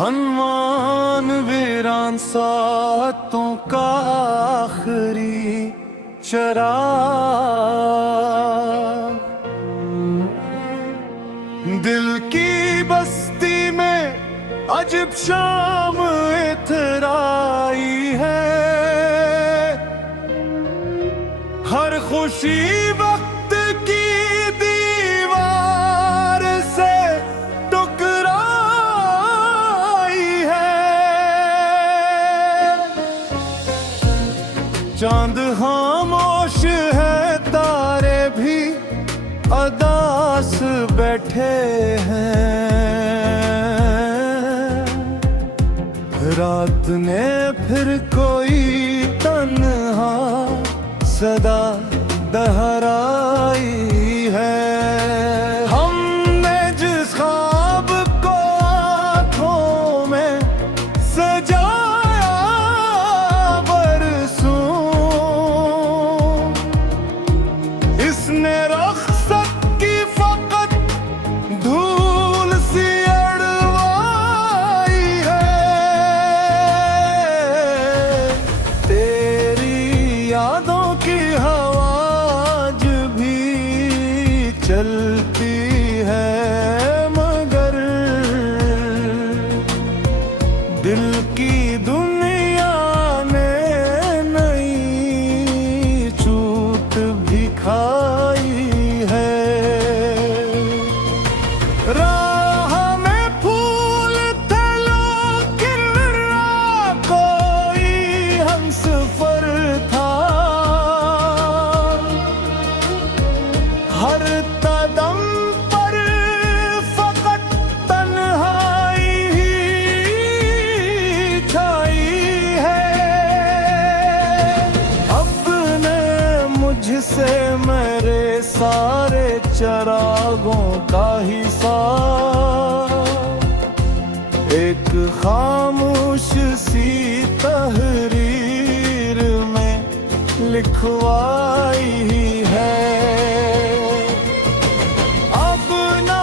हनुमान वीरान सातों का आखिरी चराग, दिल की बस्ती में अजब शाम इतराई है। हर खुशी वक्त की दीवार से टकराई है। चांद खामोश है, तारे भी अदास बैठे हैं। रात ने फिर कोई तन्हा सदा दोहराई है। हमने जिस ख्वाब को आँखों में सजाया बरसों, इसने रख्सत की फकत धूल सी अड़वाई है। तेरी यादों की हवा आज भी चलती है, मगर दिल की दुनिया ने नई चूत भी खाई है। राह में फूल थे लेकिन राह कोई हमसफर था। हर कदम पर फकत तन्हाई ही छाई है। अपने मुझसे मेरे सारे चरागों का हिसाब एक खामोश सी तहरीर में लिखवाई है। अब ना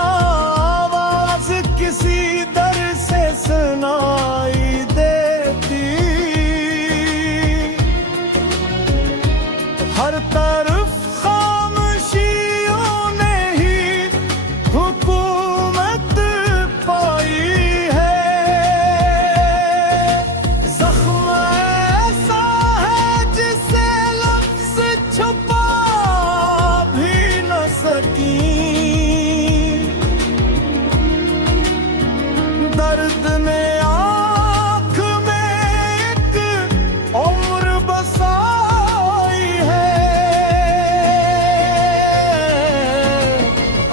आवाज किसी दर से सुनाई देती, हर तरफ खामोशियों ने ही हुकूमत पाई है। जख्म ऐसा है जिसे लफ्ज़ छुपा भी न सकी। दर्द ने आँख में एक उम्र बसाई है।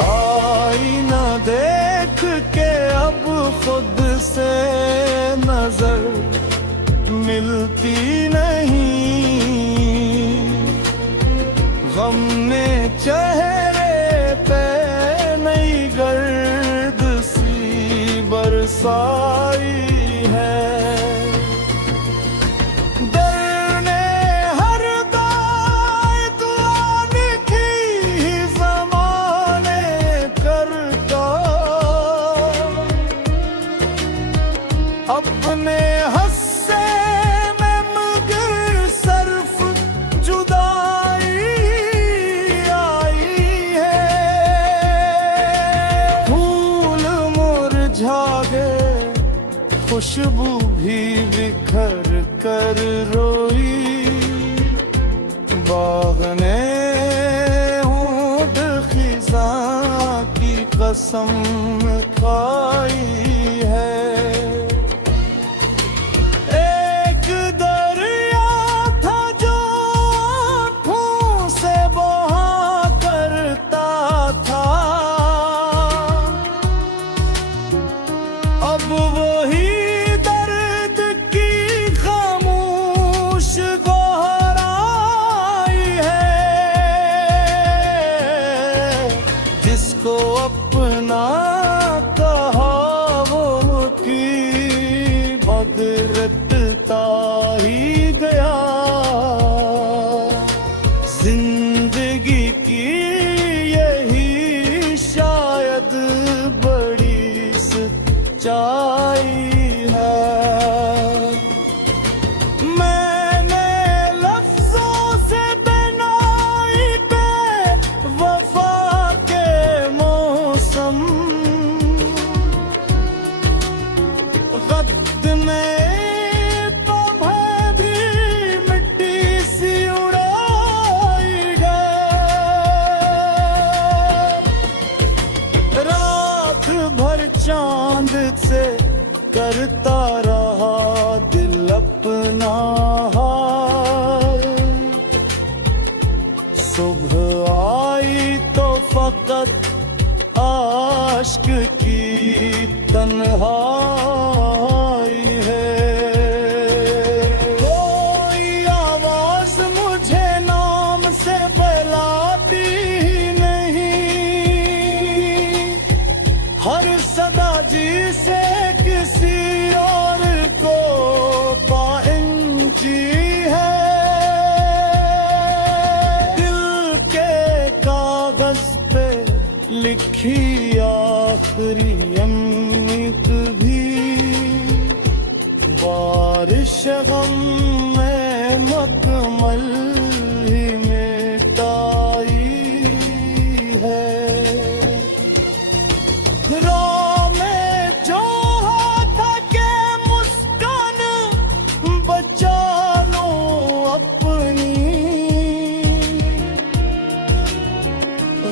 आईना देख के अब खुद से नजर मिलती नहीं। गम ने चेहरे पे नई गर्द सी बरसाई है। दिल ने हर दायद लिखी ज़माने करता, अपने हस्से में मगर सर्फ जुदाई आई है। फूल मुरझा गए, खुशबू भी बिखर कर रोई। बाग़ ने होंठ खिज़ां की कसम खाई है। एक दरिया था जो आँखों से बहा करता था, अब वही दर्द की खामोश गहराई है। जिसको अपना आशिक की तन्हाई है। कोई आवाज मुझे नाम से बुलाती नहीं, हर सदा जी से किसी और को पाइंची है। दिल के कागज पे लिखी आखिरी उम्मीद भी बारिश गम में मकमल ही मिटाई है। राह में जो था के मुस्कान बचा लो अपनी,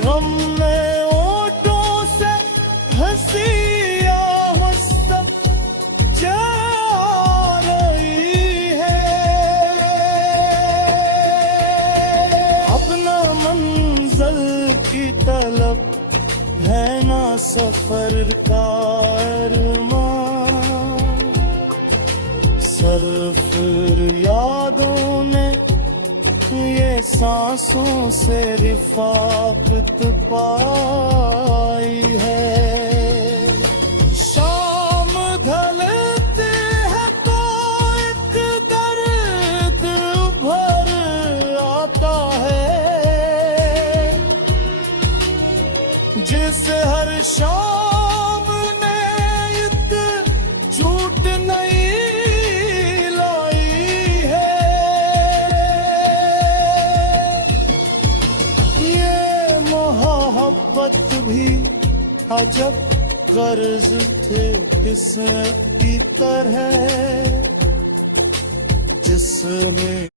गम में ओठों से हंसियां हंसता जा रही है। अपना मंजिल की तलब है ना सफर का अरमान, सिर्फ यादों ने ये सांसों से रिफाकत पाई है। शाम ढलते है तो एक दर्द उभर आता है, जिसे हर शाम ने एक झूठ नहीं लाई है। ये मोहब्बत भी अजब कर्ज थे किस्मत की तरह, जिसने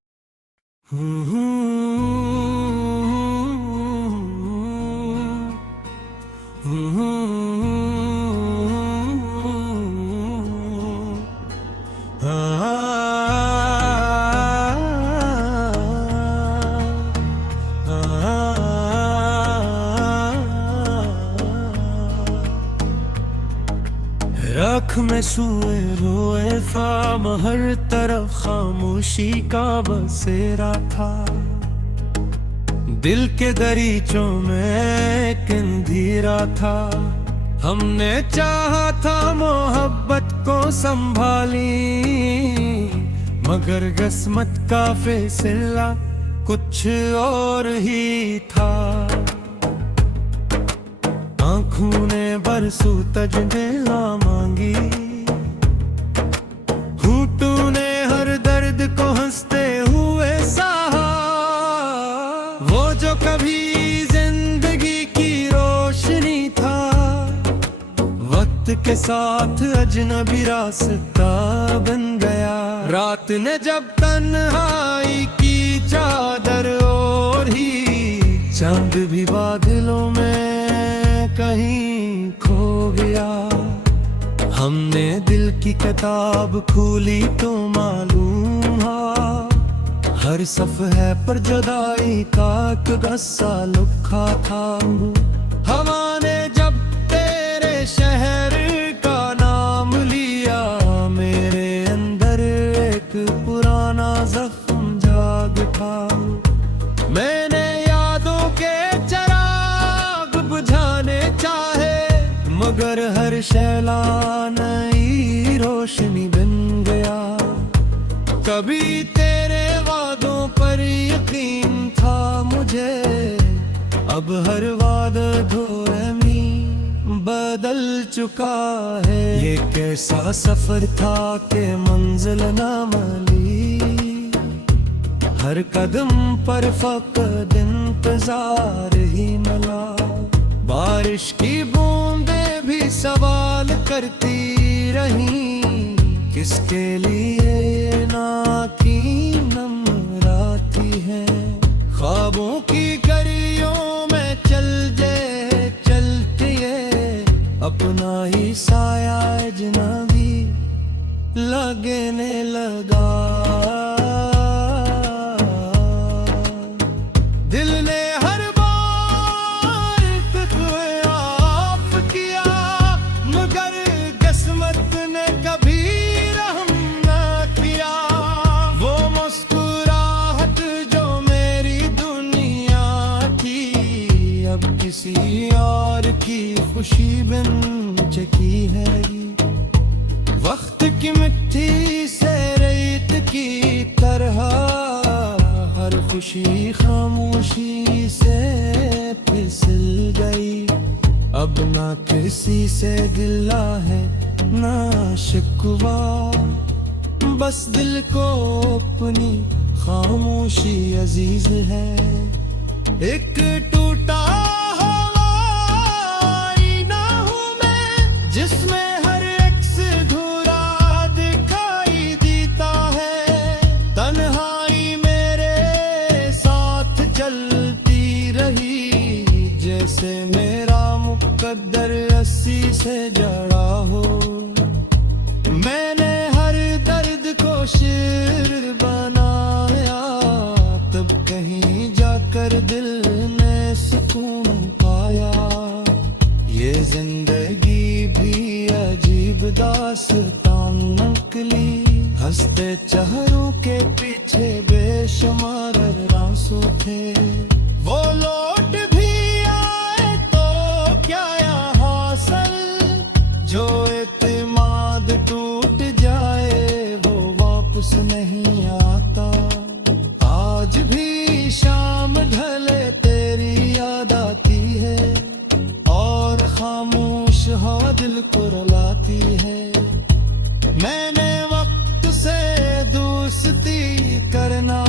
राख में सुए रोए फाम, हर तरफ खामोशी का बसेरा था। दिल के दरीचों में एक अंधेरा था। हमने चाहा था मोहब्बत को संभाली, मगर किस्मत का फैसला कुछ और ही था। आँखों ने बरसू तजदेला मांगी, होठों ने हर दर्द को हंसते हुए सहा। वो जो कभी जिंदगी की रोशनी था, वक्त के साथ अजनबी रास्ता बन गया। रात ने जब तन्हाई की चादर ओढ़ी, चांद भी बादलों में कहीं खो गया। हमने दिल की किताब खोली तो मालूम हुआ, हर सफ़े पर जुदाई का एक गस्सा लिखा था। हवा ने जब तेरे शहर का नाम लिया, मेरे अंदर एक पुराना जख्म जाग था। मैंने यादों के चिराग बुझाने चाहे, मगर हर शैला नई रोशनी बन गया। कभी तेरे वादों पर यकीन था मुझे, अब हर वादा धोएमी बदल चुका है। ये कैसा सफर था कि मंजिल न मिली, हर कदम पर फकत इंतजार ही मिला। बारिश की बूंदें भी सवाल करती रही, किसके लिए ना की नमराती है। ख्वाबों की गलियों में चलते अपना ही साया अजनबी लगने लगा। दिल ने हर बार तुझे आप किया, खुशी बिन चकी है ये, वक्त की मिट्टी से रेत की तरह हर खुशी खामोशी से फिसल गई। अब ना किसी से गिला है ना शिकवा, बस दिल को अपनी खामोशी अजीज है। एक टूटा हवाई ना हूँ मैं, जिसमें हर अक्स धुरा दिखाई देता है। तन्हाई मेरे साथ चलती रही, जैसे मेरा मुकद्दर रस्सी से जड़ा हो। मैंने हर दर्द को शेर बनाया, तब कहीं जाकर दिल ने सुकून पाया। ये जिंदगी भी अजीब दास्तान निकली, हंसते चेहरों के पीछे बेशुमार आंसू थे। वो लौट भी आए तो क्या यहाँ हासिल, जो एतमाद टूट जाए वो वापस नहीं आता। आज भी शाम ढले तेरी याद आती है, और खामोश हवा दिल को रुलाती है। मैंने वक्त से दोस्ती करना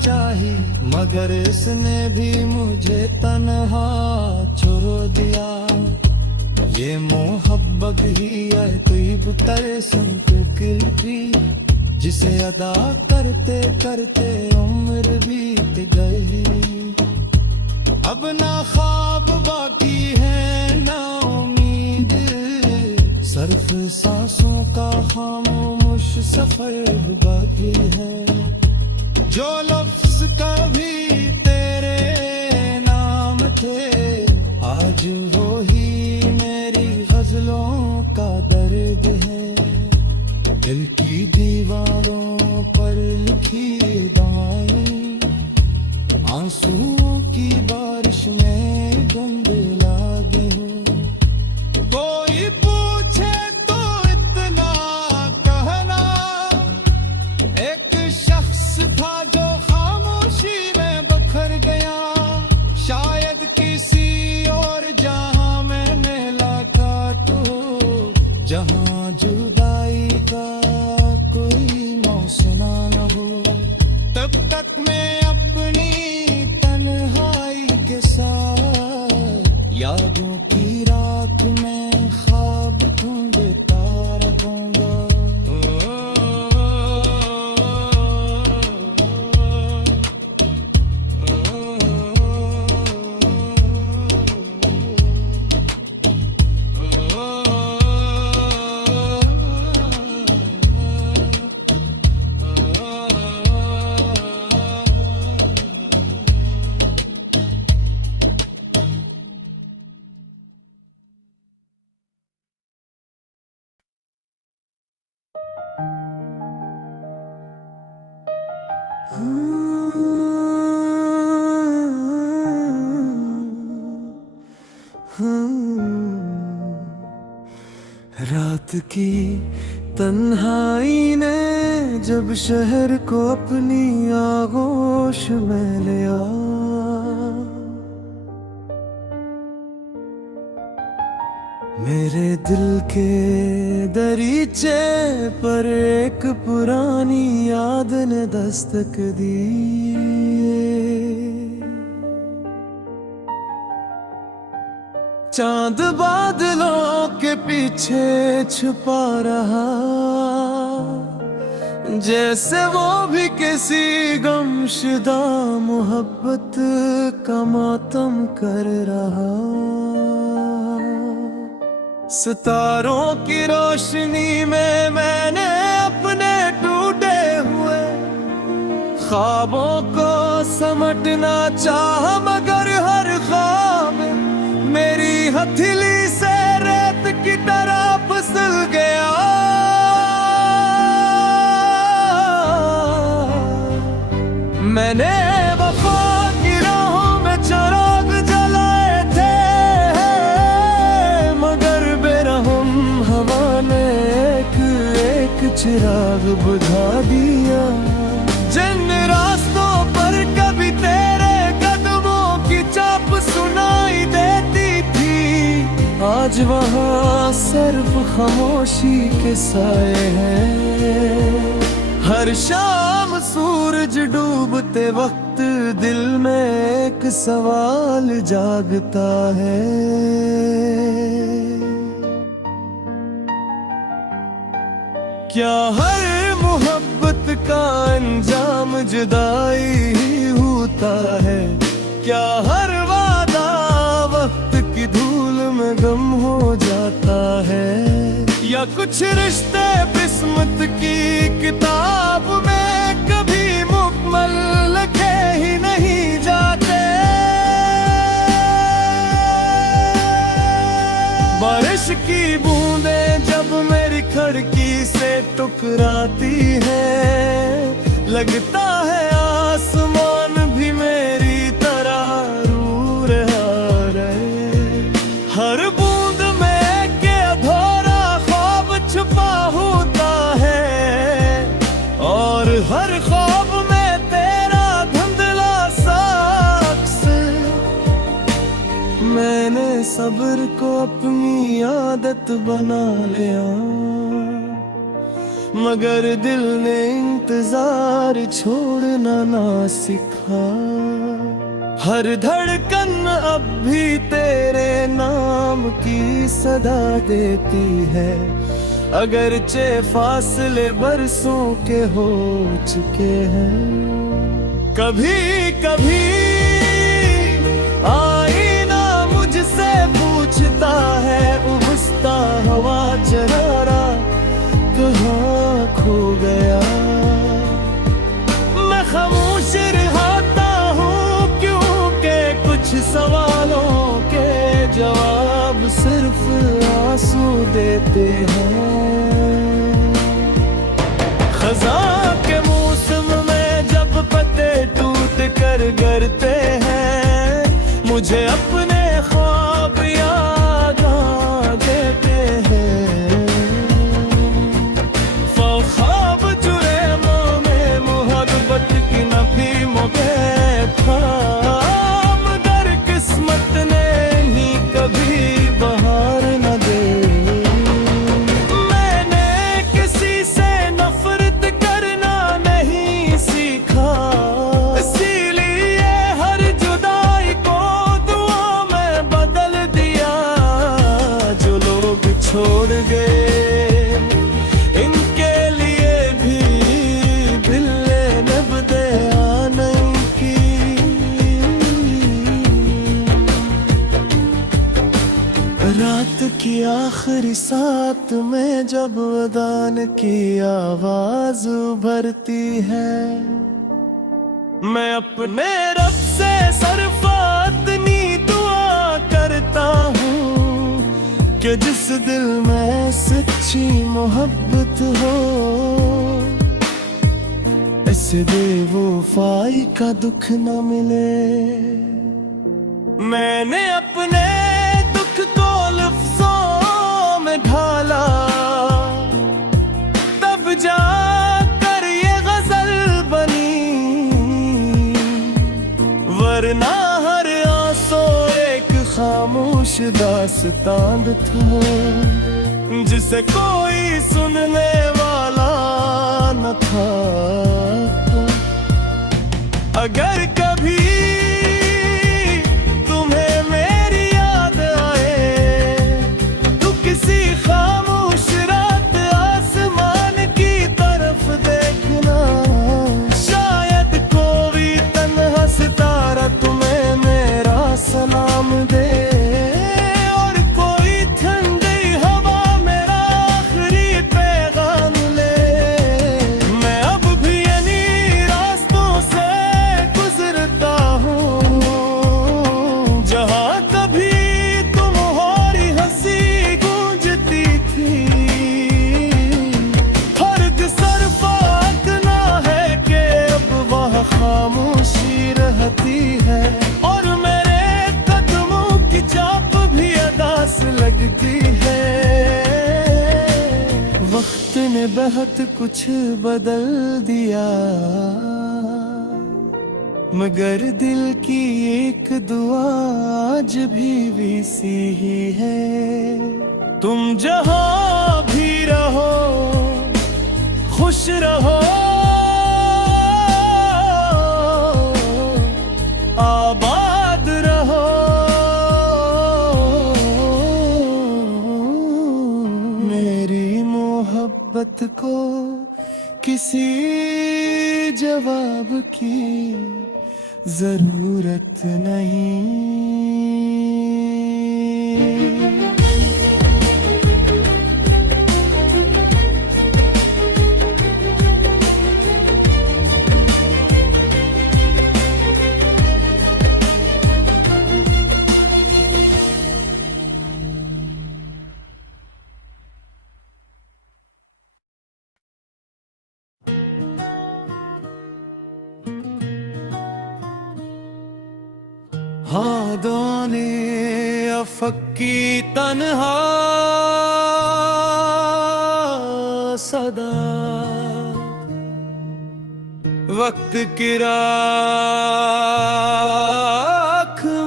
चाही, मगर इसने भी मुझे तन्हा छोड़ दिया। ये मोहब्बत ही है कोई तरसन की, जिसे अदा करते करते उम्र बीत गई। अब ना ख्वाब बाकी है ना उम्मीद, सिर्फ सांसों का खामोश सफर बाकी है। जो लफ्ज कभी तेरे नाम थे, आज वो ही मेरी गजलों का दर्द है। दिल की दीवारों पर लिखी दाएं, आंसुओं की बारिश में गंद लागे हूँ। कोई पूछे तो इतना कहना, एक शख्स था जो खामोशी में बखर गया। शायद किसी और जहां में मुलाकात हो, जहां जुदाई का कोई मौसम न हो। तब तक मैं अपनी तन्हाई के साथ यादों की रात में ख्वाब ढूंढता रहूंगा। रात की तन्हाई ने जब शहर को अपनी आगोश में लिया, मेरे दिल के दरीचे पर एक पुरानी याद ने दस्तक दी। चांद बादलों के पीछे छुपा रहा, जैसे वो भी किसी गमशुदा मोहब्बत का मातम कर रहा। सितारों की रोशनी में मैंने अपने टूटे हुए ख्वाबों को समटना चाहा, मगर हर ख्वाब मेरी हथेली से रेत की तरह फिसल गया। मैंने वफा की राहों में चिराग जलाए थे, चिराग बुझा दिया। जिन रास्तों पर कभी तेरे कदमों की चाप सुनाई देती थी, आज वहाँ सिर्फ खामोशी के साए हैं। हर शाम सूरज डूबते वक्त दिल में एक सवाल जागता है, क्या हर मोहब्बत का अंजाम जुदाई ही होता है? क्या हर वादा वक्त की धूल में गम हो जाता है? या कुछ रिश्ते किस्मत की किताब में कभी मुकम्मल लिखे ही नहीं जाते? बारिश की बूंदें जब मेरी खिड़की से टकराती है, लगता है आसमान भी मेरी तरह रू रहा है। हर बूंद में के अधूरा ख्वाब छुपा होता है, और हर ख्वाब में तेरा धुंधला सा अक्स। मैंने सब्र को अपनी आदत बना लिया, मगर दिल ने इंतजार छोड़ना ना सीखा। हर धड़कन अब भी तेरे नाम की सदा देती है, अगरचे फासले बरसों के हो चुके हैं। कभी कभी आईना मुझसे पूछता है, उबसता हवा चरारा कहाँ खो गया? मैं खामोश रहता हूँ क्योंकि कुछ सवालों के जवाब सिर्फ आंसू देते हैं। खज़ां के मौसम में जब पत्ते टूट कर गिरते हैं, मुझे अपने ख्वाब याद आ देते हैं। किस्मत ने ही कभी बहार न दे। मैंने किसी से नफरत करना नहीं सीखा, इसीलिए हर जुदाई को दुआ में बदल दिया। जो लोग छोड़ गए इनके लिए भी दिल ने बदया नहीं की। रात की आखिरी साथ में जब अजान की आवाज उभरती है, मैं अपने रब से सरफातनी दुआ करता हूँ कि जिस दिल में सच्ची मोहब्बत हो, ऐसे बेवफाई का दुख न मिले। मैंने अपने दुख को लफ्ज़ों में ढाला, तब जाकर ये गजल बनी, वरना हर आंसू एक खामोश दास्तान था, जिसे कोई सुनने वाला न था। अगर कभी तुम्हें मेरी याद आए, तो किसी खामोश रात आसमान की तरफ देखना, शायद कोई तन्हा सितारा तुम्हें मेरा सलाम दे, और कोई ठंडी हवा मेरा आखिरी पैगाम ले। मैं अब भी इन्हीं रास्तों से गुजरता हूँ, जहाँ कभी तुम्हारी हंसी गूंजती थी। फर्क सरफाक ना है कि अब वहाँ खामोशी रहती है, और मेरे कदमों की चाप भी अदास लगती है। वक्त ने मैंने बहुत कुछ बदल दिया, मगर दिल की एक दुआ आज भी वैसी ही है। तुम जहां भी रहो खुश रहो, आबाद रहो। मेरी मोहब्बत को किसी जवाब की जरूरत नहीं। हादाने अफकी तन्हा सदा, वक्त की राख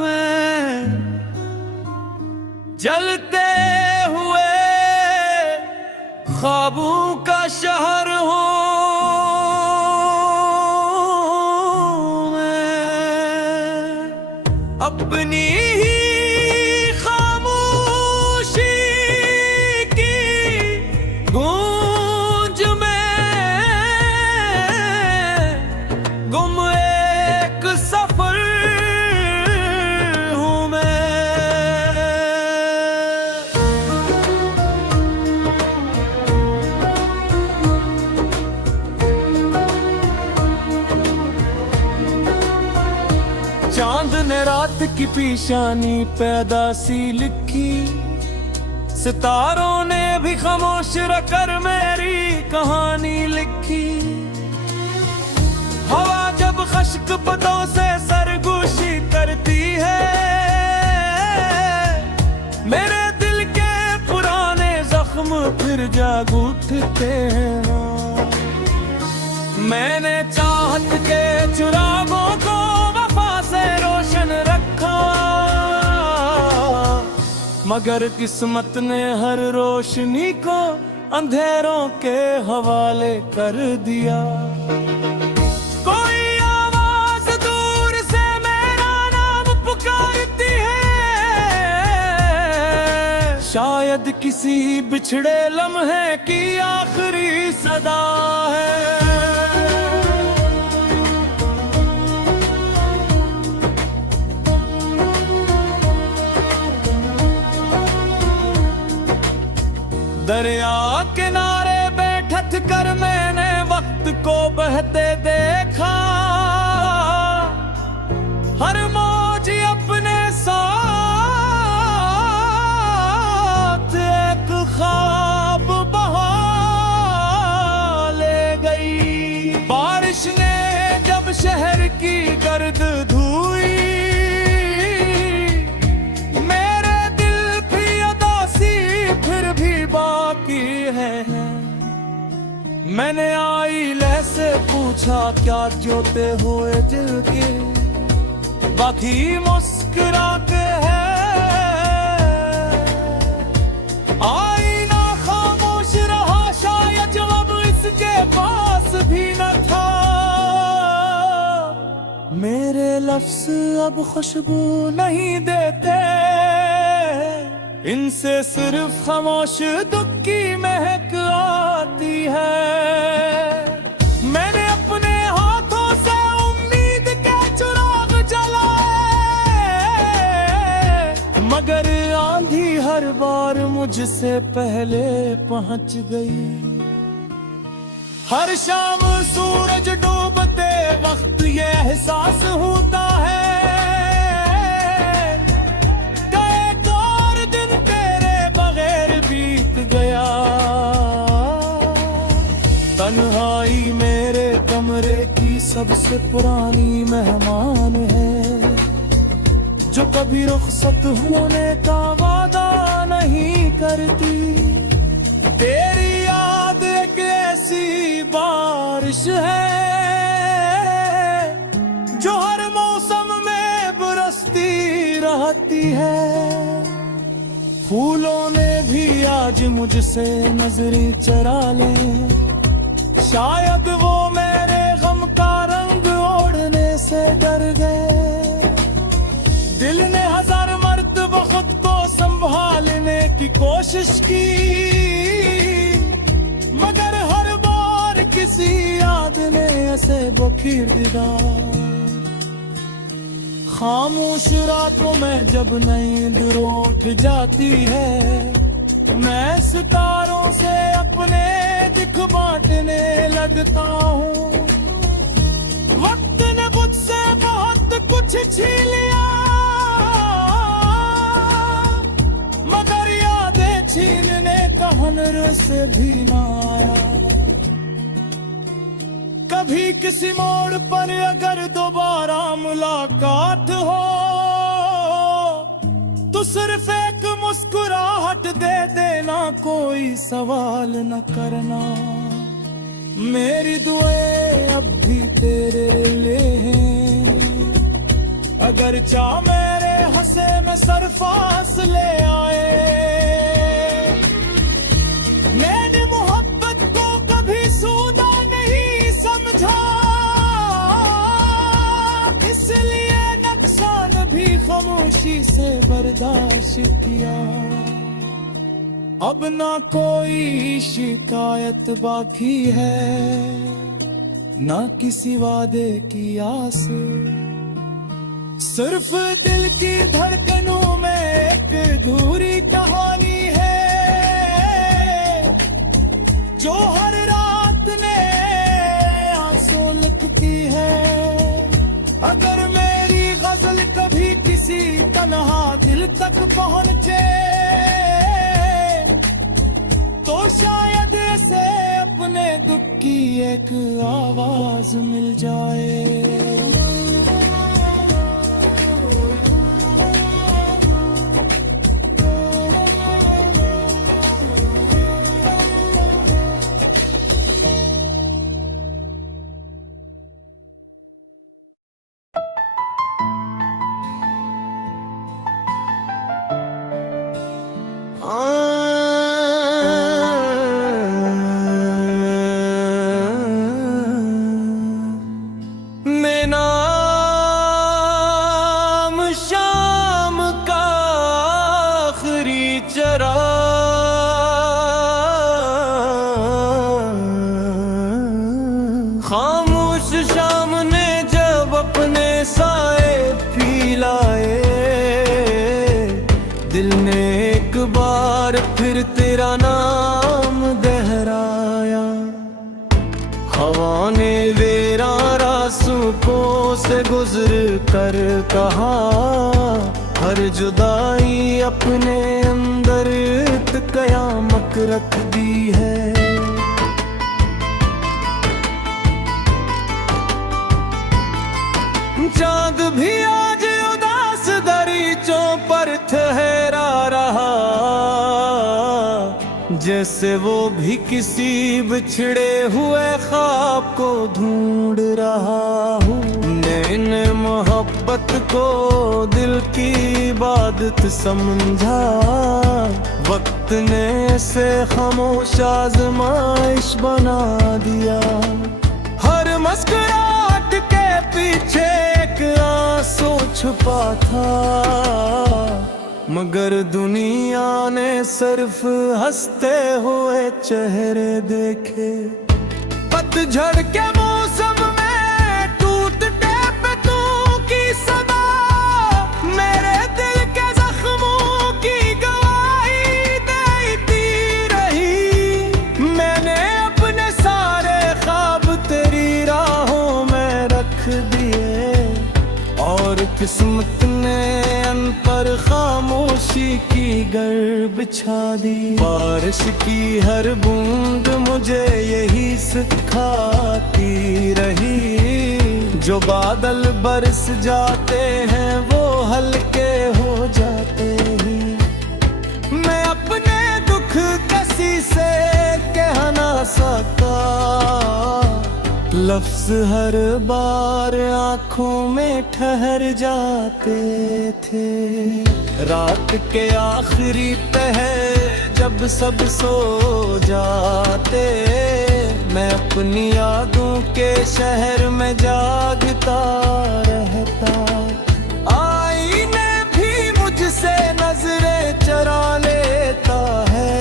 में जलते हुए ख्वाबों का शहर हूँ अपनी ही खामोशी की गूंज में गुम एक सफर हूँ मैं। चांद ने रात की पेशानी पैदा सी लिखी, सितारों ने भी खामोश रखकर मेरी कहानी लिखी। हवा जब खश्क पतों से सरगोशी करती है, मेरे दिल के पुराने जख्म फिर जाग उठते हैं। मैंने चाहत के चिरागों को रोशन रखा, मगर किस्मत ने हर रोशनी को अंधेरों के हवाले कर दिया। कोई आवाज दूर से मेरा नाम पुकारती है, शायद किसी बिछड़े लम्हे की आखिरी सदा है। दरिया किनारे बैठक कर मैंने वक्त को बहते देखा, हर मौज अपने साथ एक ख्वाब बहा ले गई। बारिश ने जब शहर की गर्द धोई, मैंने आईले से पूछा क्या जोते हुए दिल के, बाकी मुस्कुराते हैं। आईना खामोश रहा, शायद जवाब इसके पास भी न था। मेरे लफ्ज़ अब खुशबू नहीं देते, इनसे सिर्फ खामोश दुख की महक आती है। मैंने अपने हाथों से उम्मीद के चिराग जलाए, मगर आंधी हर बार मुझसे पहले पहुंच गई। हर शाम सूरज डूबते वक्त ये एहसास होता है, गया। तन्हाई मेरे कमरे की सबसे पुरानी मेहमान है, जो कभी रुखसत होने का वादा नहीं करती। तेरी याद एक ऐसी बारिश है जो हर मौसम में बरसती रहती है। फूलों ने भी आज मुझसे नजरें चरा ले, शायद वो मेरे गम का रंग ओढ़ने से डर गए। दिल ने हजार मर्तबा खुद को संभालने की कोशिश की, मगर हर बार किसी याद ने ऐसे बखेर दिया। खामोश रातों में जब नींद रूठ जाती है, मैं सितारों से अपने दिख बांटने लगता हूँ। वक्त ने मुझसे बहुत कुछ छीन लिया, मगर यादें छीनने का हुनर से भी ना आया। कभी किसी मोड़ पर अगर दोबारा मुलाकात हो, तो सिर्फ एक मुस्कुराहट दे देना, कोई सवाल न करना। मेरी दुआएं अब भी तेरे लिए हैं, अगर चाह मेरे हंसे में सरफास ले आए। मैंने मोहब्बत को कभी सूदा नहीं समझा, इसलिए नुकसान भी खामोशी से बर्दाश्त किया। अब ना कोई शिकायत बाकी है, ना किसी वादे की आस, सिर्फ दिल की धड़कनों में एक अधूरी कहानी है, जो हर रात ने आंसू लिखती है। अगर मेरी गजल कभी किसी तन्हा दिल तक पहुंचे, तो शायद ऐसे अपने दुख की एक आवाज मिल जाए। खामोश शाम ने जब अपने साए फैलाए, दिल ने एक बार फिर तेरा नाम दोहराया। हवा ने वेरा रास्तों से गुजर कर कहा, हर जुदाई अपने अंदर एक कयामत रख दी है। चांद भी आज उदास दरीचों पर ठहरा रहा, जैसे वो भी किसी बिछड़े हुए ख्वाब को ढूंढ रहा हूँ। मैंने मोहब्बत को दिल की इबादत समझा, वक्त ने इसे खामोश आजमाइश बना दिया। हर मुस्कुराहट के पीछे एक आंसू छुपा था, मगर दुनिया ने सिर्फ हंसते हुए चेहरे देखे। पतझड़ के मौसम में टूटते पत्तों की सदा, मेरे दिल के जख्मों की गवाही देती रही। मैंने अपने सारे ख्वाब तेरी राहों में रख दिए, और किस्मत ने अन पर खामोशी की गर बिछा दी। बारिश की हर बूंद मुझे यही सिखाती रही, जो बादल बरस जाते हैं वो हल्के हो जाते हैं। मैं अपने दुख किसी से कह ना सका। लफ्ज हर बार आंखों में ठहर जाते थे। रात के आखिरी पहर जब सब सो जाते, मैं अपनी यादों के शहर में जागता रहता। आईने भी मुझसे नजरें चरा लेता है,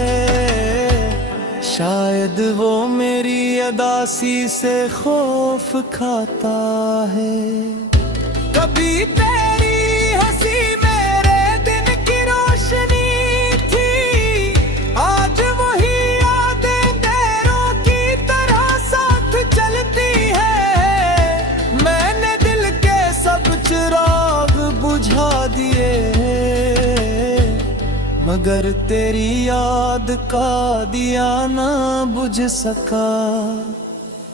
शायद वो मेरी अदासी से खौफ खाता है। कभी तेरी हंसी मेरे दिन की रोशनी थी, आज वही यादें तेरों की तरह साथ चलती है। मैंने दिल के सब चिराग बुझा दिए, मगर तेरी याद का दिया ना बुझ सका।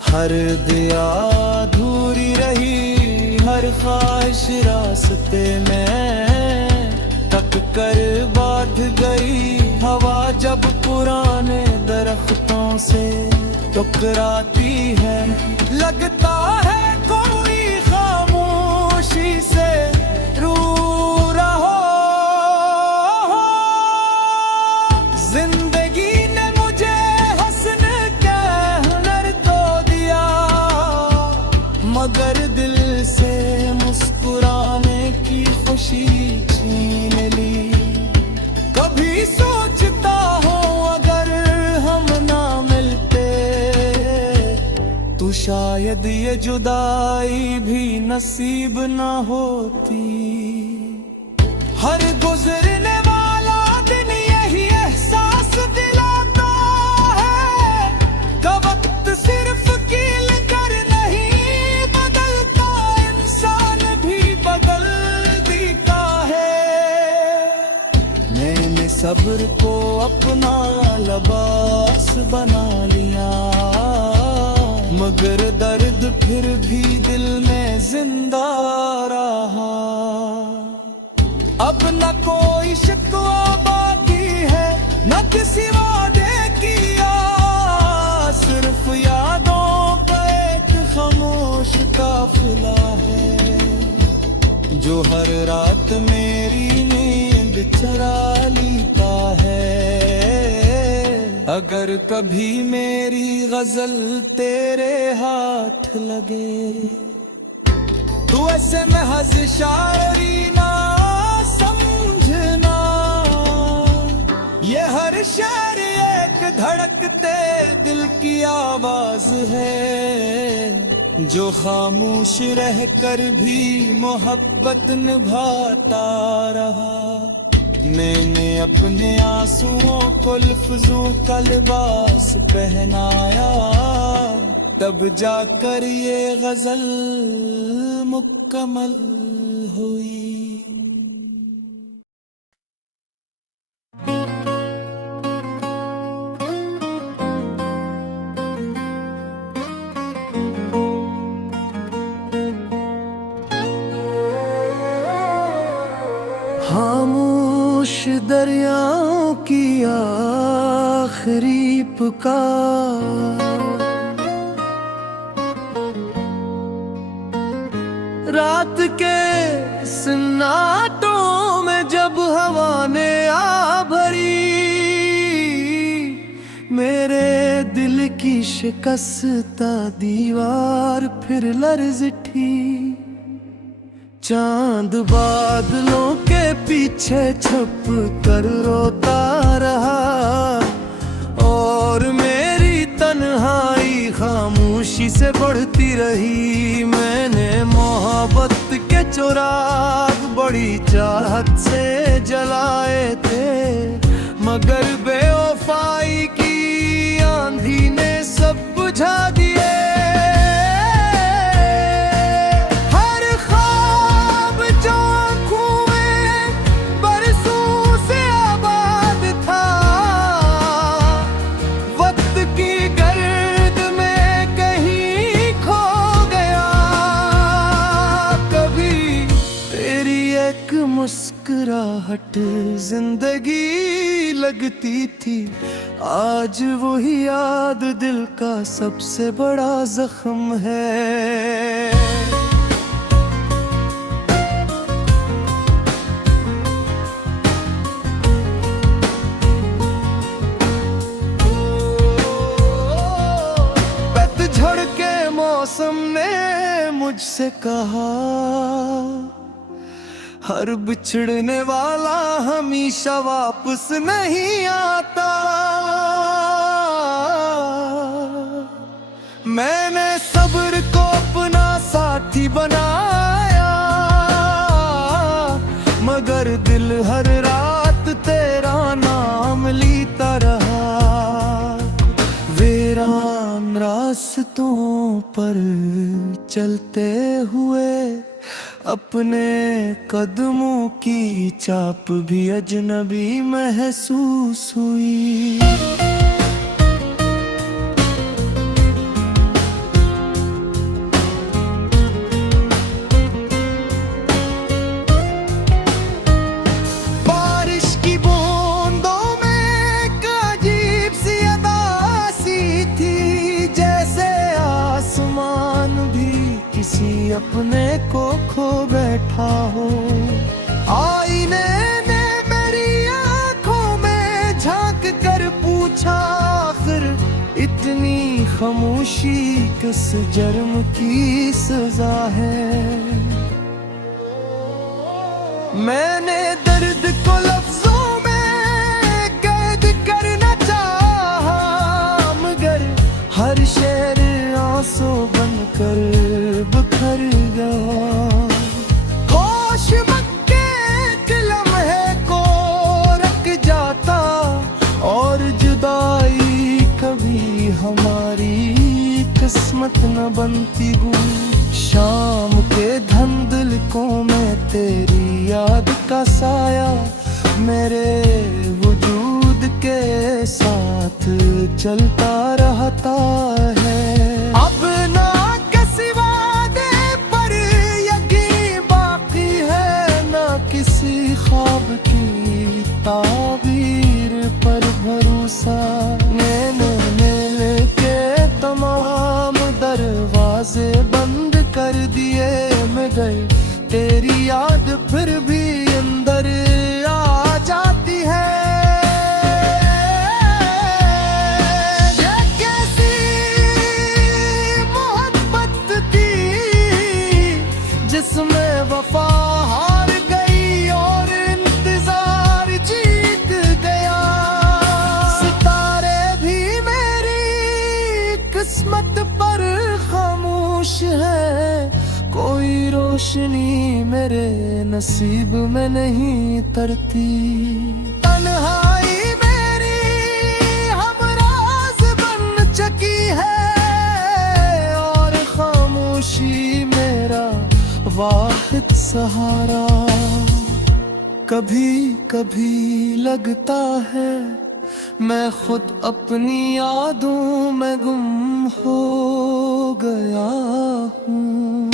हर दिया अधूरी रही, हर ख्वाहिश रास्ते में तक कर बाध गई। हवा जब पुराने दरख्तों से टकराती है, लगता है कोई खामोशी से रू रहा। जिंदगी ने मुझे हंसने का हुनर तो दिया, मगर दिल से मुस्कुराने की खुशी छीन ली। कभी सोचता हूँ अगर हम ना मिलते, तो शायद ये जुदाई भी नसीब ना होती। हर गुजरने वाला दिन यही एहसास दिलाता है, का वक्त सिर्फ कील कर नहीं बदलता, इंसान भी बदल देता है। मैंने सब्र को अपना लिबास बना लिया, मगर दर्द फिर भी दिल में जिंदा रहा। अब न कोई शिकवा बाकी है, न किसी वादे की आस, सिर्फ यादों का एक खामोश काफिला है, जो हर रात मेरी नींद चुरा लेता है। अगर कभी मेरी गजल तेरे हाथ लगे, तो ऐसे महज शायरी ना समझना। ये हर शेर एक धड़कते दिल की आवाज है, जो खामोश रह कर भी मोहब्बत निभाता रहा। मैंने अपने आंसुओं को लफ्जों का लिबास पहनाया, तब जाकर ये गजल मुकम्मल हुई। खामोश दरियाओं की आखिरी पुकार, रात के सन्नाटों में जब हवा ने आ भरी, मेरे दिल की शिकस्ता दीवार फिर लर्ज उठी। चांद बादलों के पीछे छुप कर रोता रहा, और मेरी तन्हाई खामोशी से बढ़ती रही। मैंने मोहब्बत के चिराग बड़ी चाहत से जलाए थे, मगर बेवफाई की आंधी ने सब बुझा दिए। मुस्कुराहट जिंदगी लगती थी, आज वही याद दिल का सबसे बड़ा जख्म है। पतझड़ के मौसम ने मुझसे कहा, हर बिछड़ने वाला हमेशा वापस नहीं आता। मैंने सब्र को अपना साथी बनाया, मगर दिल हर रात तेरा नाम लेता रहा। वीरान रास्तों पर चलते हुए अपने कदमों की चाप भी अजनबी महसूस हुई। बारिश की बूंदों में एक अजीब सी अदासी थी, जैसे आसमान भी किसी अपने को खो बैठा हो। आईने ने मेरी आंखों में झांक कर पूछा, आखिर इतनी खामोशी किस जुर्म की सजा है। मैंने दर्द को लफ्जों में कैद करना चाहा, मगर हर शेर आंसू बनकर बिखर गया। होश मक्के के लम्हे को रख जाता, और जुदाई कभी हमारी किस्मत न बनती। शाम के धुंधलकों में तेरी याद का साया मेरे वजूद के साथ चलता रहता है। अब ना किसी वादे पर यकीन बाकी है, ना किसी ख्वाब की ताबीर पर भरोसा। मैंने मिल के तमाम दरवाजे बंद कर दिए, मगर तेरी याद फिर भी अंदर आ जाती है। ये कैसी मोहब्बत थी जिसमें वफा हार गई और इंतजार जीत गया। सितारे भी मेरी किस्मत पर खामोश है, कोई रोशनी मेरे नसीब में नहीं तरती। तन्हाई मेरी हमराज बन चुकी है, और खामोशी मेरा वाहिद सहारा। कभी कभी लगता है मैं खुद अपनी यादों में गुम हो गया हूँ।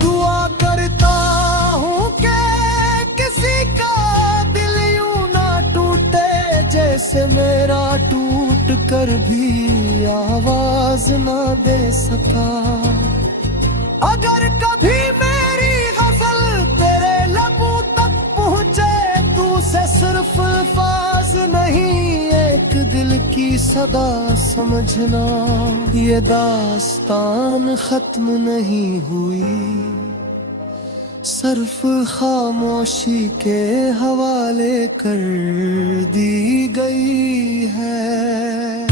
दुआ करता हूँ कि किसी का दिल यूं ना टूटे, जैसे मेरा टूट कर भी आवाज ना दे सका। अगर कभी मेरी गजल तेरे लबों तक पहुँचे, तू से सिर्फ अल्फाज नहीं एक दिल की सदा समझना। ये दास्तान खत्म नहीं हुई, सिर्फ खामोशी के हवाले कर दी गई है।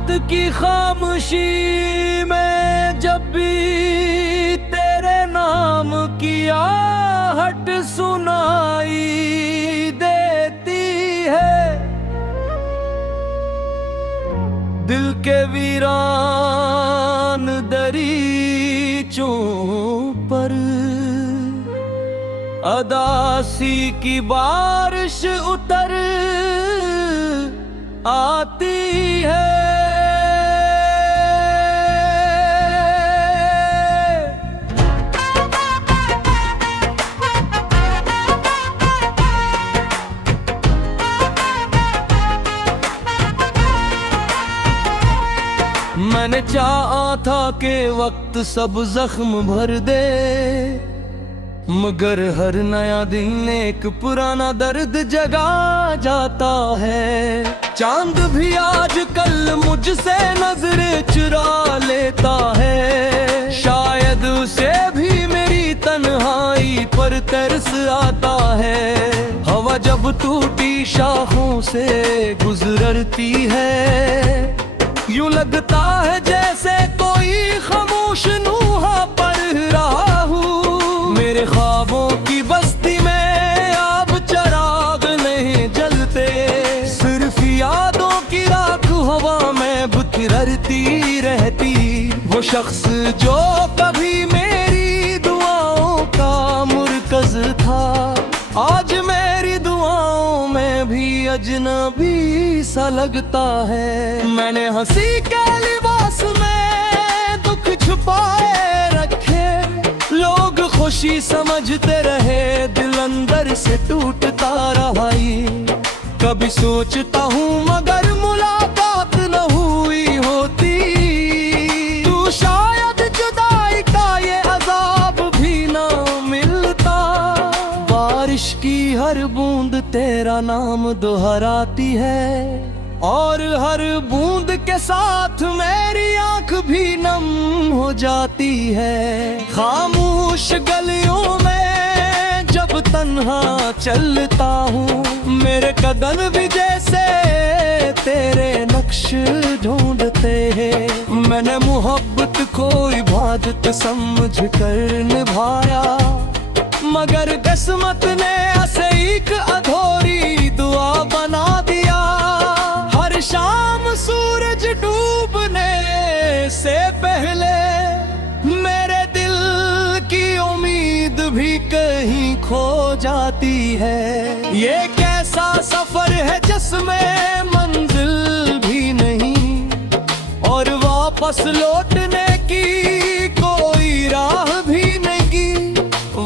रात की खामोशी में जब भी तेरे नाम की आहट सुनाई देती है, दिल के वीरान दरीचों पर अदासी की बारिश उतर आती है। मैंने चाहा था कि वक्त सब जख्म भर दे, मगर हर नया दिन एक पुराना दर्द जगा जाता है। चांद भी आजकल मुझसे नजरें चुरा लेता है, शायद उसे भी मेरी तन्हाई पर तरस आता है। हवा जब टूटी शाखों से गुजरती है, यूं लगता है जैसे कोई खामोश नूहा पढ़ रहा हूँ। मेरे ख्वाबों की बस्ती में अब चिराग नहीं जलते, सिर्फ यादों की राख हवा में बिखरती रहती। वो शख्स जो कभी मेरी दुआओं का मुरकज था, आज मेरी दुआओं में भी अजनबी सा लगता है। मैंने हंसी के लिबास में दुख छुपाए रखे, लोग खुशी समझते रहे, दिल अंदर से टूटता रहा। कभी सोचता हूँ मगर मुलाकात न हुई होती, तू शायद जुदाई का ये अजाब भी न मिलता। बारिश की हर बूंद तेरा नाम दोहराती है, और हर बूंद के साथ मेरी आंख भी नम हो जाती है। खामोश गलियों में जब तन्हा चलता हूँ, मेरे कदम भी जैसे तेरे नक्श ढूंढते हैं। मैंने मोहब्बत को इबादत समझ कर निभाया, मगर किस्मत ने ऐसे एक अधूरी दुआ बना दिया। हर शाम सूरज डूबने से पहले मेरे दिल की उम्मीद भी कहीं खो जाती है। ये कैसा सफर है जिसमें मंजिल भी नहीं, और वापस लौटने की कोई राह भी नहीं।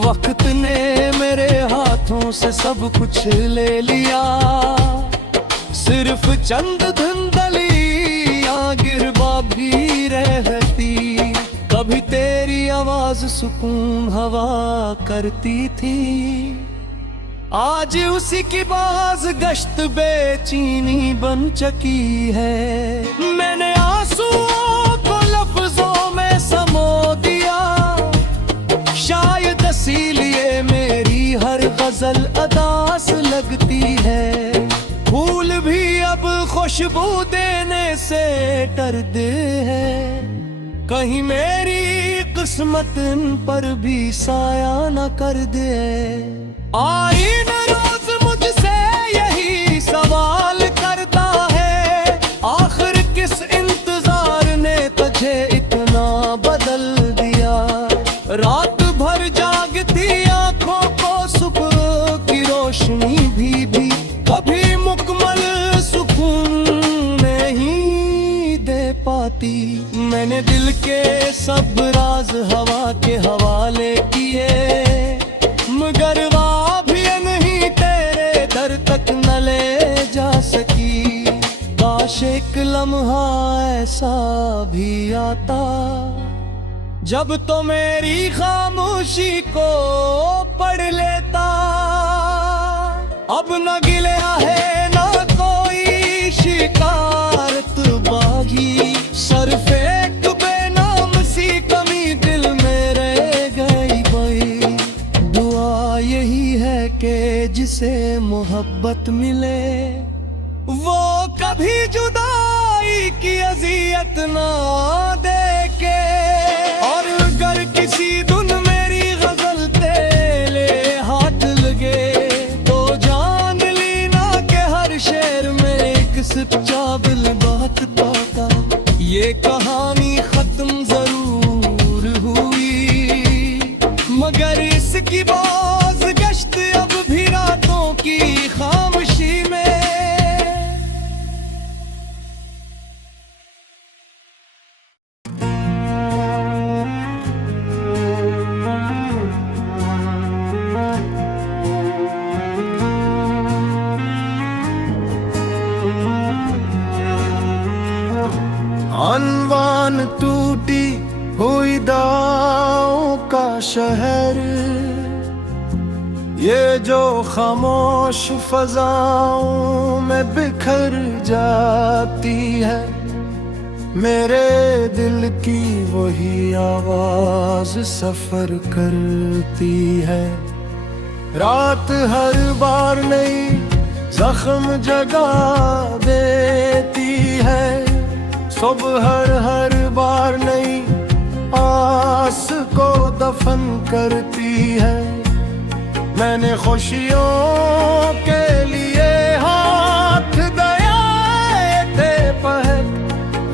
वक्त ने मेरे हाथों से सब कुछ ले लिया, सिर्फ चंद धुंधलियां गिरबा भी रहती। कभी तेरी आवाज सुकून हवा करती थी, आज उसी की बाज गश्त बेचैनी बन चुकी है। मैंने आंसुओं को लफ्जों में समो दिया, शायद इसीलिए मेरी हर गजल अदास लगती है। फूल भी अब खुशबू देने से डरते हैं, कहीं मेरी किस्मत इन पर भी साया न कर दे। आईन रोज मुझसे यही सवाल करता है, आखिर किस इंतजार ने तुझे इतना बदल दिया। रात भर जागती आंखों को सुबह की रोशनी भी कभी मुकम्मल सुकून नहीं दे पाती। मैंने दिल के सब राज हवा के हवाले किए, मगर वह भी नहीं तेरे दर तक न ले जा सकी। काश एक लम्हा ऐसा भी आता जब तो मेरी खामोशी को पढ़ लेता। अब न गिला है न कोई शिकारत बागी, सिर्फ एक बेनाम सी कमी दिल में रह गई भाई। दुआ यही है कि जिसे मोहब्बत मिले वो कभी जुदा भाई की अजियत ना दे के। और अगर किसी धुन मेरी गजल तेरे हाथ लगे तो जान ली ना के हर शेर में एक सच्चा दिल बात पाता। ये कहानी खत्म जरूर हुई मगर इसकी बाज गश्त अब भी रातों की खामोशी में। अनवान टूटी हुई दाओं का शहर, ये जो खामोश फजाओं में बिखर जाती है। मेरे दिल की वही आवाज सफर करती है। रात हर बार नई जख्म जगा देती है। सुबह हर बार नई आस को दफन करती है। मैंने खुशियों के लिए हाथ दयाए थे पहल,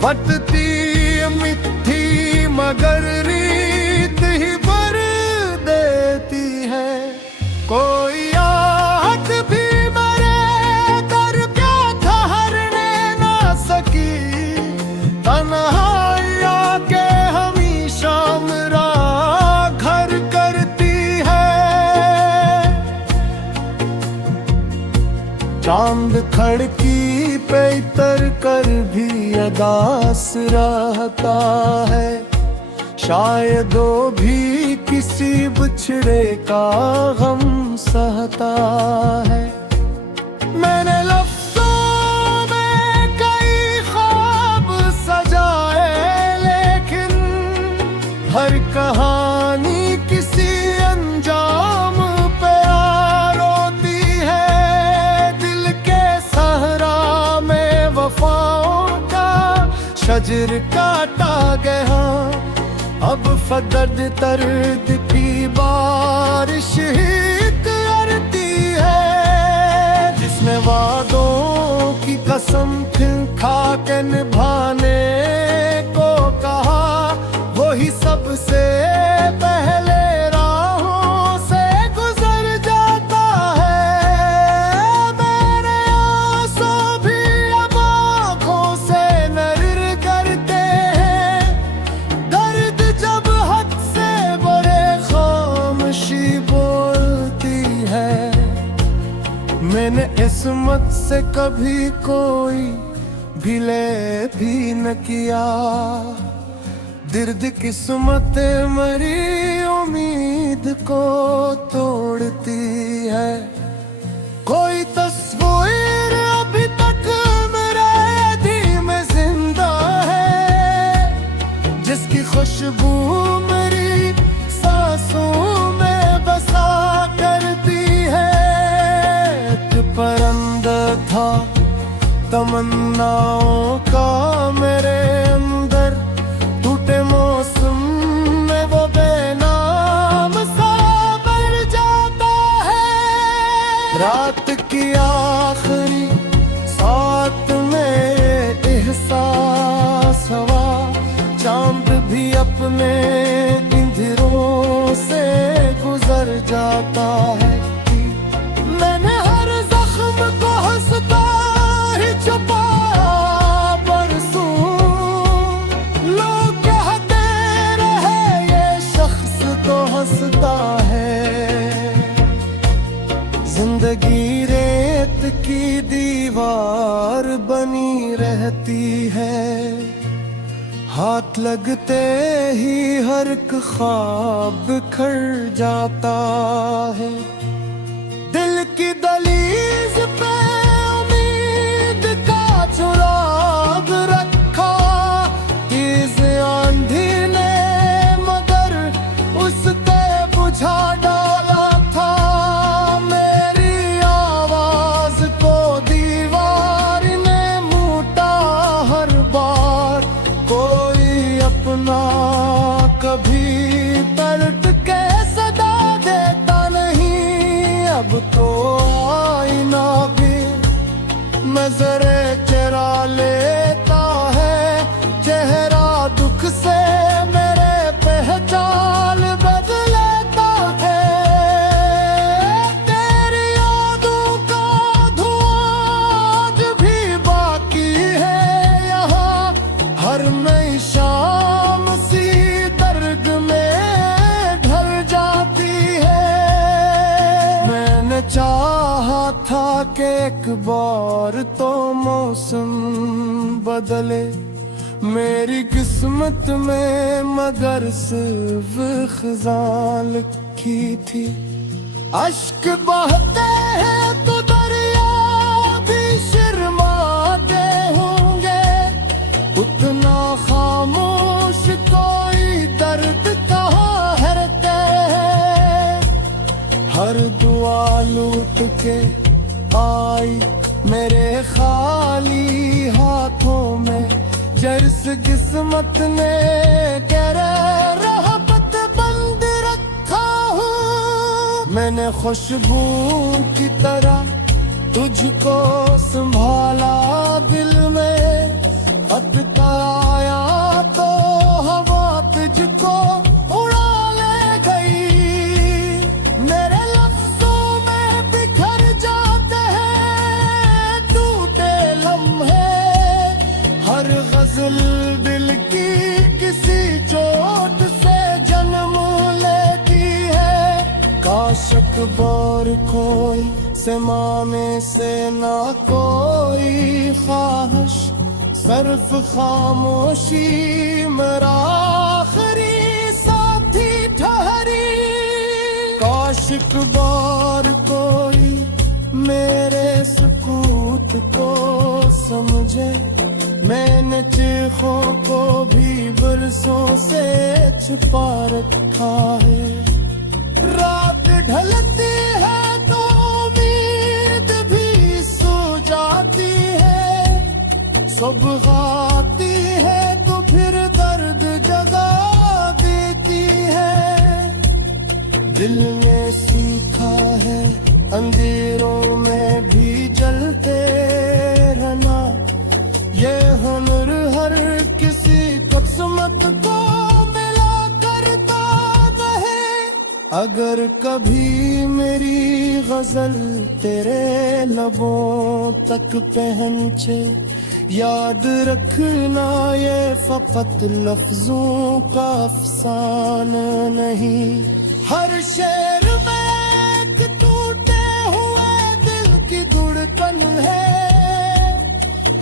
वटती मिट्टी मगर रीत ही भर देती है। कोई आहट भी मरे कर क्या ठहरने ना सकी। तन्हाइया के हमेशा मेरा घर करती है। चांद खड़की पे इतर कर भी अदास रहता है। शायद वो भी किसी बिछड़े का गम सहता है। मैंने लफ्ज़ों में कई ख्वाब सजाए लेकिन हर कहानी किसी अंजाम पे आ रोती है। दिल के सहरा में वफाओं का शजर काटा गया। अब फदर्द दर्द की बारिश ही करती है। जिसने वादों की कसम फिर खा के निभाने को कहा, वही सबसे पहले राहों से गुजर जाता है। मेरे आंसू भी अब आँखों से नर करते हैं। दर्द जब हद से बड़े खामोशी बोलती है। मैंने किस्मत से कभी कोई भिले भी न किया। दर्द किस्मत मरी उम्मीद को तोड़ती है। कोई तस्वीर अभी तक मेरे दिल में जिंदा है, जिसकी खुशबू मेरी सांसों में बसा करती है। एक परिंदा था तमन्नाओं का मेरे अंदर, टूटे मौसम में वो बेनाम सा मर जाता है। रात की आखिरी साथ में एहसास हुआ, चांद भी अपने इंद्रों से गुजर जाता है। मैंने हर जख्म को हंसता ही छुपाया बरसों। लोग कहते रहे ये शख्स तो हंसता है। जिंदगी रेत की दीवार बनी रहती है। हाथ लगते ही हर एक ख्वाब बिखर जाता है। दिल की दलीज पे उम्मीद का चुराग रखा। तेज आंधी ने मगर उसके बुझा डाला था। मेरी आवाज को दीवार ने मूटा हर नजरे चरा लेता है चेहरा दुख से मेरे पहचान बदलेता है। तेरी यादों का धुआं आज भी बाकी है यहाँ, हर नई शाम सी दर्द में ढल जाती है। मैंने चाहा था कि एक बार तो मौसम बदले मेरी किस्मत में, मगर सिर्फ खिज़ां लिखी थी। अश्क बहते हैं तो दरिया भी शर्माते होंगे, उतना खामोश कोई दर्द कहाँ हरते हैं। हर दुआ लूट के आई मेरे खाली हाथों में, जर्स किस्मत ने करे रहमत बंद रखा हूँ। मैंने खुशबू की तरह तुझको संभाला दिल में, अटका आया तो हवा तुझको उड़ा ले गई। मेरे लफ्जों में बिखर जाते हैं टूटे लम्हे, हर गजल दिल की किसी चोट से जन्म लेती है। काश अकबर कोई ज़माने से ना कोई ख्वाहिश, सिर्फ खामोशी मेरा आखिरी साथी ठहरी। काश अकबर कोई मेरे सुकूत को समझे, मैंने चीखों को भी बरसों से छुपा रखा है। रात ढलती है तो उम्मीद भी सो जाती है, सुबह आती है तो फिर दर्द जगा देती है। दिल ने सीखा है अंधेरों में भी जलते रहना, ये हुनर हर किसी किस्मत को मिला करता नहीं। अगर कभी मेरी गजल तेरे लबों तक पहुंचे, याद रखना ये फकत लफ्जों का अफसाना नहीं। हर शेर में एक टूटे हुए दिल की धड़कन है,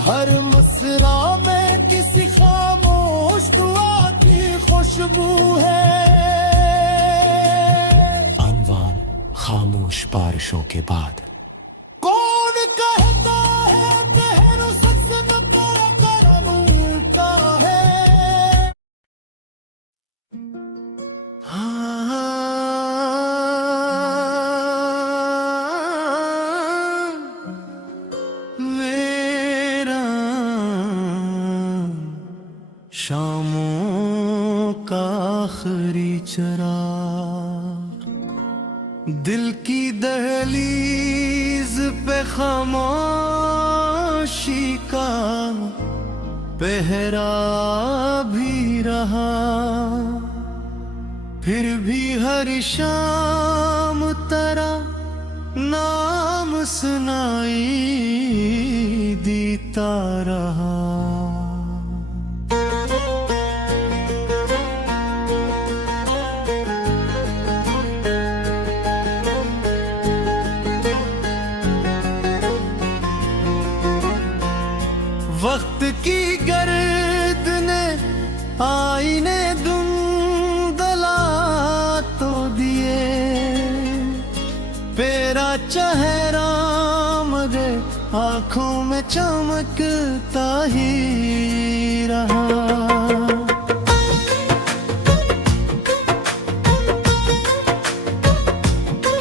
हर मुस्रा में किसी खामोश दुआ की खुशबू है। अनवान खामोश बारिशों के बाद। कौन कहता है कहरो सच न करम मिलता है। मेरा शामों का आखिरी चराग, दिल की दहलीज पे खामोशी का पहरा भी रहा। फिर भी हर शाम तेरा नाम सुनाई देता रहा। वक्त की गर्द ने आईने धुंधला तो दिए, तेरा चेहरा मगर आंखों में चमकता ही रहा।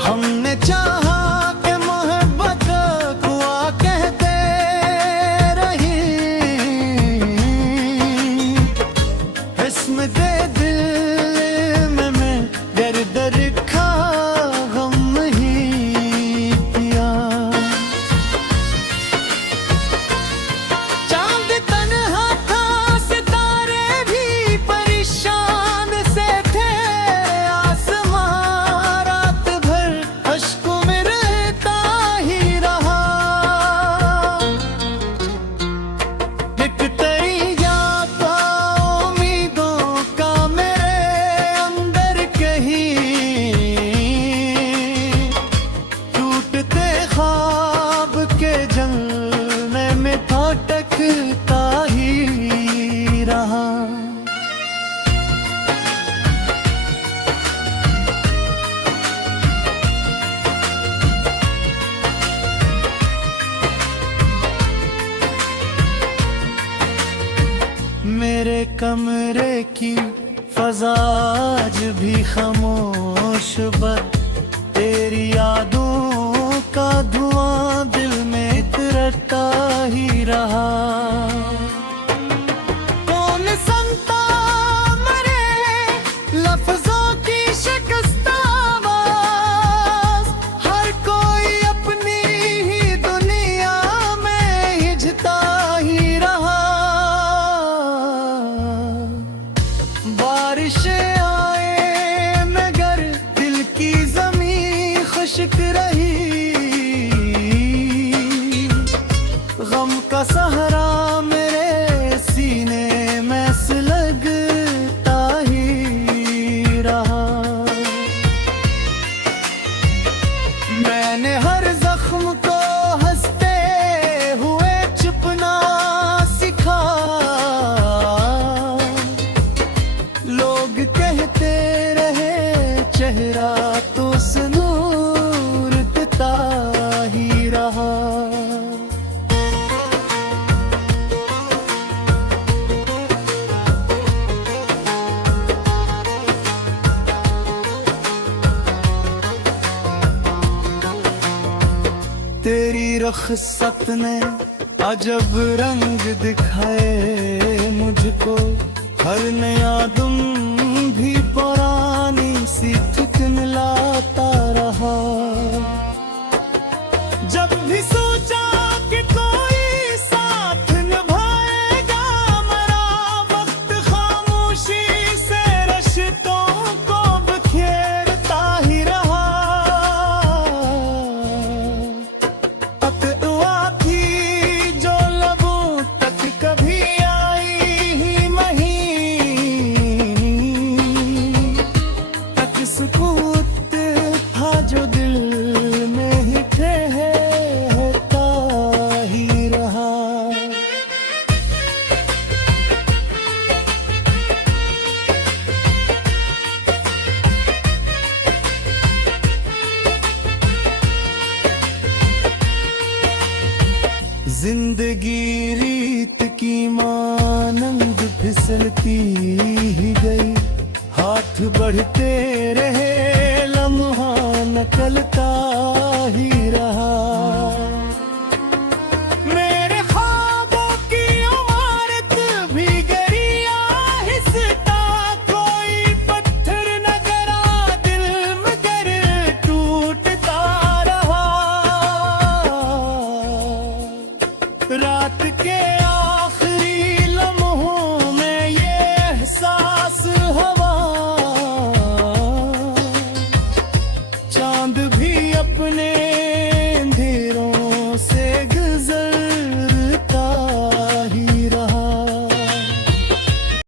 हमने चाहा कि मोहब्बत हुआ कहते रही, इसमें दे दिल में मैं दर्द रखा गम ही किया। मेरे कमरे की फजा आज भी खामोश, बस तेरी यादों का धुआं दिल में इतरता ही रहा। कौन सुनता मेरे लफ्जों की शिकस्त आवाज, हर कोई अपनी ही दुनिया में हिजता ही रहा। बारिशें आए मगर दिल की जमीन खुश्क रही, गम का सहरा मेरे सीने में सुलगता ही रहा। मैंने हर जख्म को हंसते हुए छुपना सीखा, लोग कहते रहे चेहरा तो सुनूर देता ही रहा। तेरी रुखसत ने अजब रंग दिखाए मुझको, हर नया दुम भी पुरानी सी ठिठुलाता रहा। जब भी सोचा कि कोई साथ निभाएगा मरा, वक्त खामोशी से रिश्तों को बिखेरता ही रहा। अतुआ थी जो लबों तक कभी आई ही नहीं, तक सुकूत था जो दिल में ही ठहरता ही रहा। जिंदगी रीत की मानंद फिसलती ही गई, हाथ बढ़ते रहे लम्हा नकलता ही रहा। मेरे ख्वाबों की इमारत भी गिरी आहिस्ता, कोई पत्थर न गिरा दिल मगर टूटता रहा। रात के